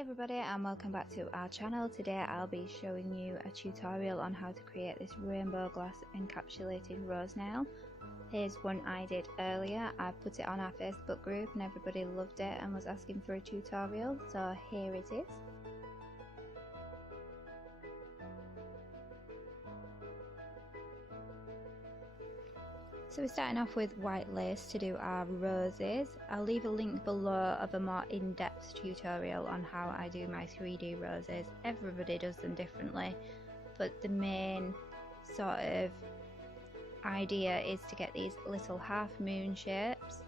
everybody and welcome back to our channel. Today I'll be showing you a tutorial on how to create this rainbow glass encapsulated rose nail. Here's one I did earlier. I put it on our Facebook group and everybody loved it and was asking for a tutorial, so here it is. So we're starting off with white lace to do our roses. I'll leave a link below of a more in-depth tutorial on how I do my 3D roses. Everybody does them differently, but the main sort of idea is to get these little half moon shapes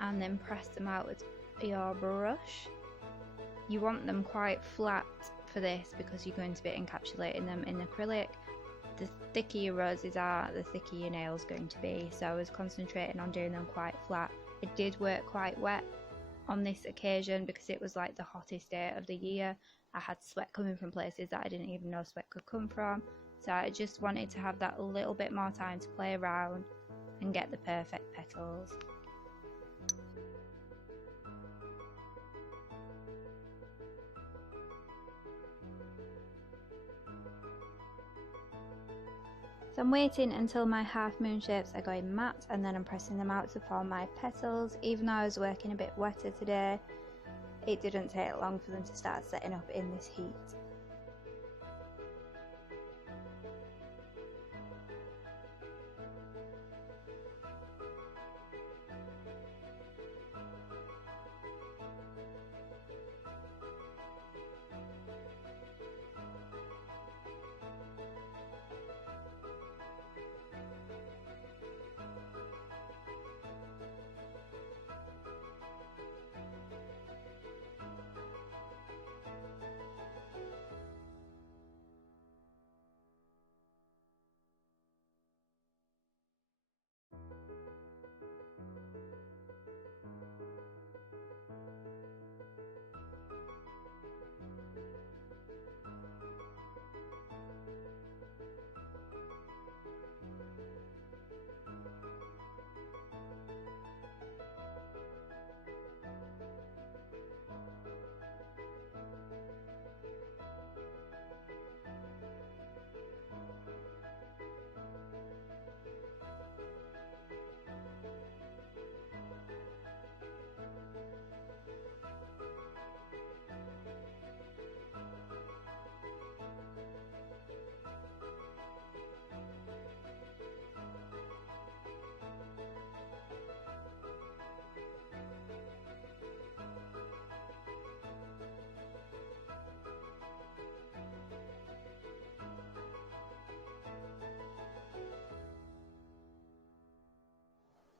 and then press them out with your brush. You want them quite flat for this because you're going to be encapsulating them in acrylic. The thicker your roses are, the thicker your nail's going to be, so I was concentrating on doing them quite flat. It did work quite wet on this occasion because it was like the hottest day of the year. I had sweat coming from places that I didn't even know sweat could come from, so I just wanted to have that little bit more time to play around and get the perfect petals. So I'm waiting until my half moon shapes are going matte and then I'm pressing them out to form my petals. Even though I was working a bit wetter today, it didn't take long for them to start setting up in this heat.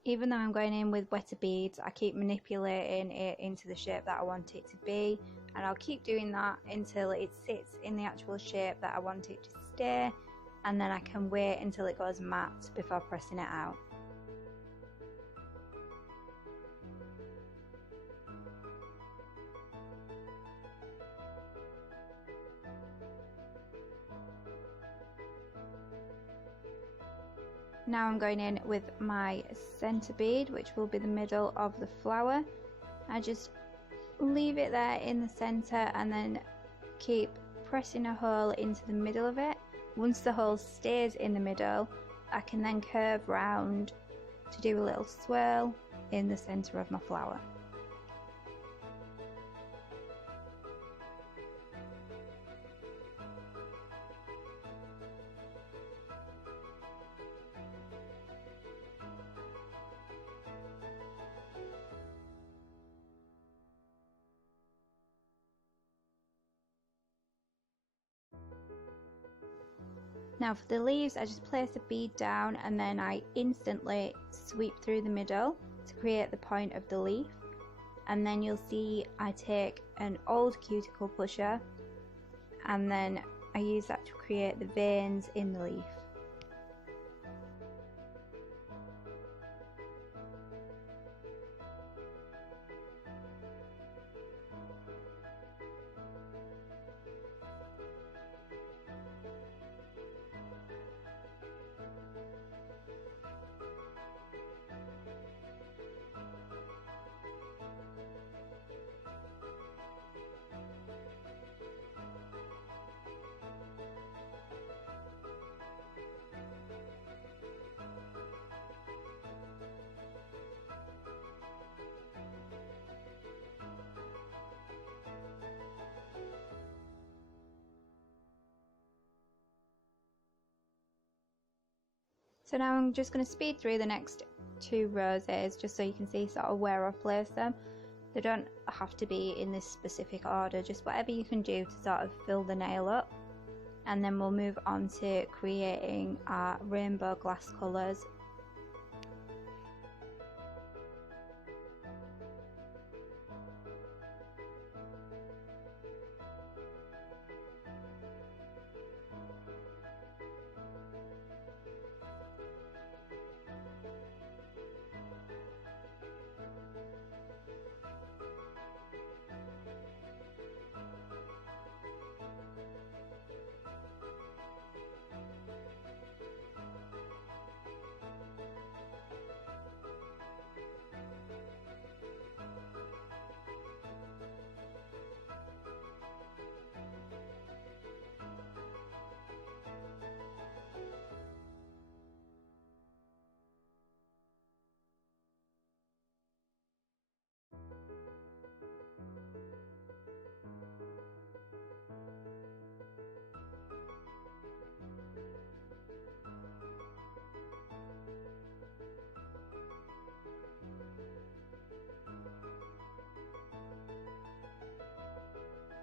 Even though I'm going in with wetter beads, I keep manipulating it into the shape that I want it to be, and I'll keep doing that until it sits in the actual shape that I want it to stay, and then I can wait until it goes matte before pressing it out. Now I'm going in with my centre bead, which will be the middle of the flower. I just leave it there in the centre and then keep pressing a hole into the middle of it. Once the hole stays in the middle, I can then curve round to do a little swirl in the centre of my flower. Now for the leaves, I just place a bead down and then I instantly sweep through the middle to create the point of the leaf. And then you'll see I take an old cuticle pusher and then I use that to create the veins in the leaf. So now I'm just going to speed through the next 2 roses just so you can see sort of where I've placed them. They don't have to be in this specific order, just whatever you can do to sort of fill the nail up. And then we'll move on to creating our rainbow glass colours.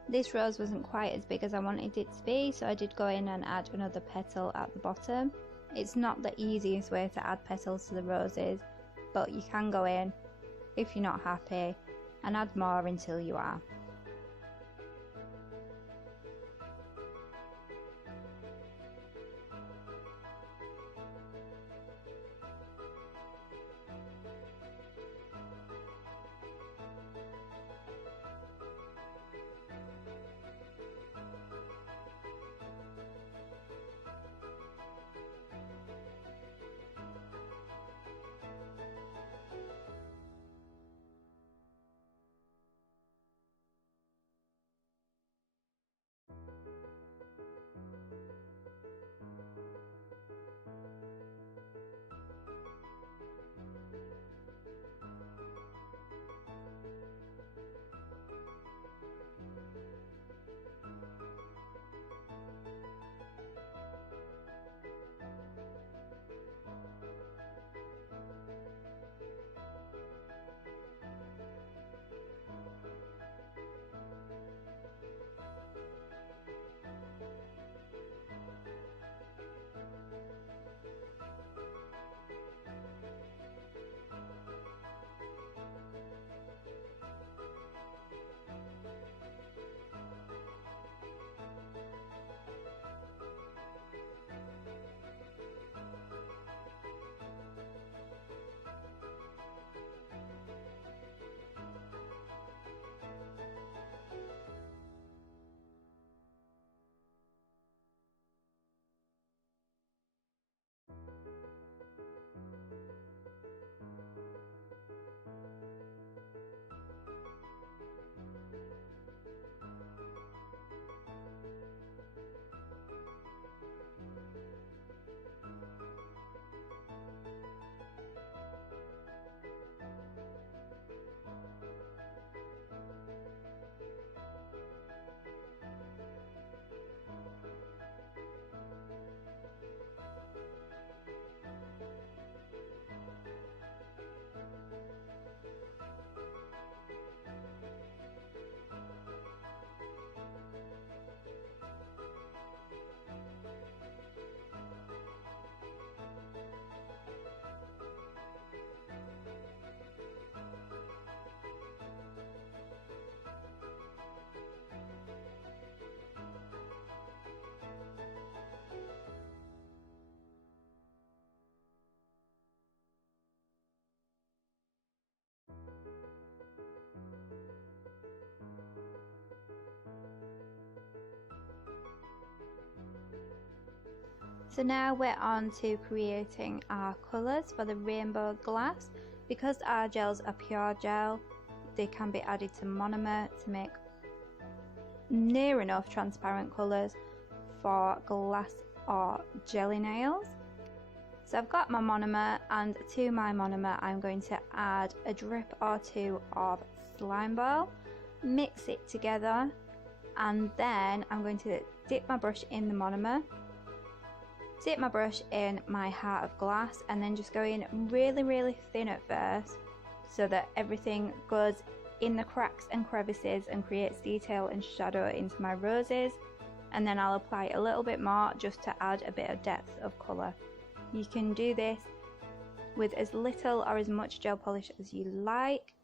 This rose wasn't quite as big as I wanted it to be, so I did go in and add another petal at the bottom. It's not the easiest way to add petals to the roses, but you can go in if you're not happy and add more until you are. So now we're on to creating our colours for the rainbow glass. Because our gels are pure gel, they can be added to monomer to make near enough transparent colours for glass or jelly nails. So I've got my monomer, and to my monomer I'm going to add a drip or 2 of slime ball, mix it together, and then I'm going to dip my brush in the monomer, dip my brush in my Heart of Glass and then just go in really thin at first so that everything goes in the cracks and crevices and creates detail and shadow into my roses, and then I'll apply a little bit more just to add a bit of depth of colour. You can do this with as little or as much gel polish as you like.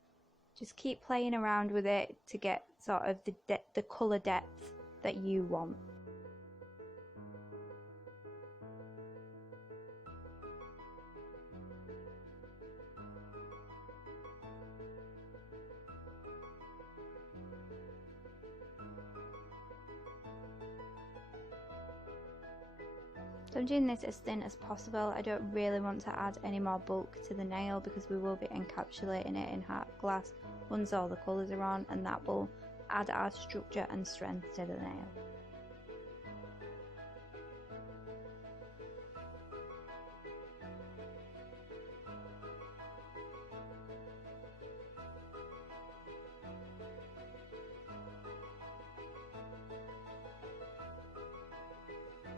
Just keep playing around with it to get sort of the colour depth that you want. So I'm doing this as thin as possible. I don't really want to add any more bulk to the nail because we will be encapsulating it in Heart of Glass once all the colours are on, and that will add our structure and strength to the nail.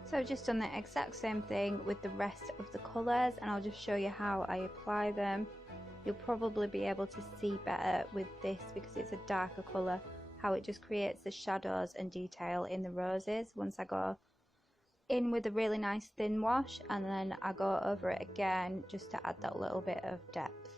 So I've just done the exact same thing with the rest of the colours, and I'll just show you how I apply them. You'll probably be able to see better with this because it's a darker colour, how it just creates the shadows and detail in the roses once I go in with a really nice thin wash, and then I go over it again just to add that little bit of depth.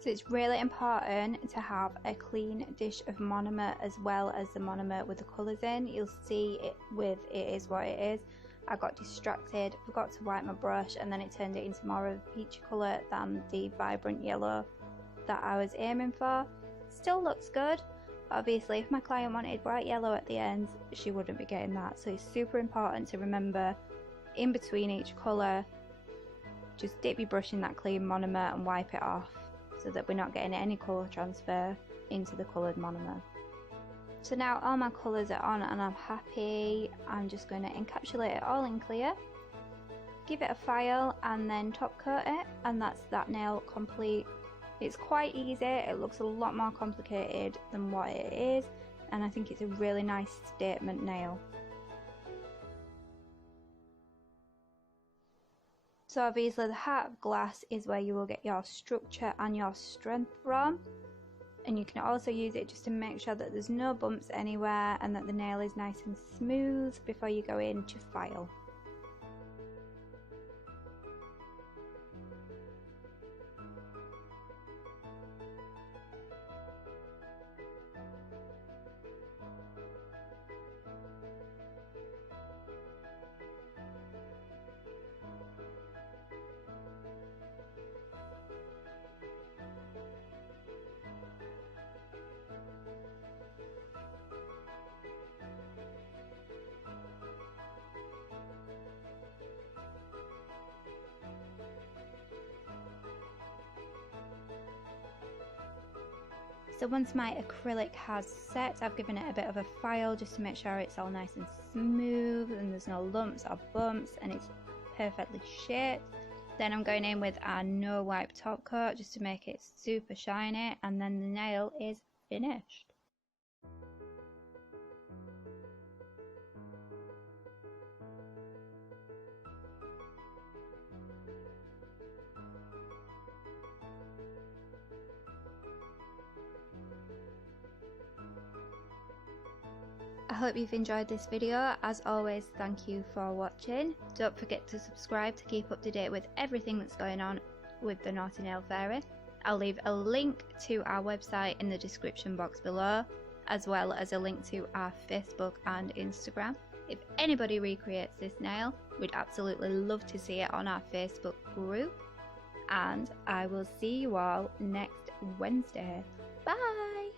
So it's really important to have a clean dish of monomer as well as the monomer with the colours in. You'll see it with It Is What It Is. I got distracted, forgot to wipe my brush, and then it turned it into more of a peachy colour than the vibrant yellow that I was aiming for. Still looks good. Obviously, if my client wanted bright yellow at the end, she wouldn't be getting that. So it's super important to remember in between each colour, just dip your brush in that clean monomer and wipe it off, so that we're not getting any colour transfer into the coloured monomer. So now all my colours are on and I'm happy. I'm just going to encapsulate it all in clear, give it a file and then top coat it, and that's that nail complete. It's quite easy, it looks a lot more complicated than what it is, and I think it's a really nice statement nail. So obviously the Heart of Glass is where you will get your structure and your strength from, and you can also use it just to make sure that there's no bumps anywhere and that the nail is nice and smooth before you go in to file. So once my acrylic has set, I've given it a bit of a file just to make sure it's all nice and smooth and there's no lumps or bumps and it's perfectly shaped. Then I'm going in with our no wipe top coat just to make it super shiny, and then the nail is finished. I hope you've enjoyed this video. As always, thank you for watching. Don't forget to subscribe to keep up to date with everything that's going on with the Naughty Nail Fairy. I'll leave a link to our website in the description box below, as well as a link to our Facebook and Instagram. If anybody recreates this nail, we'd absolutely love to see it on our Facebook group. And I will see you all next Wednesday. Bye!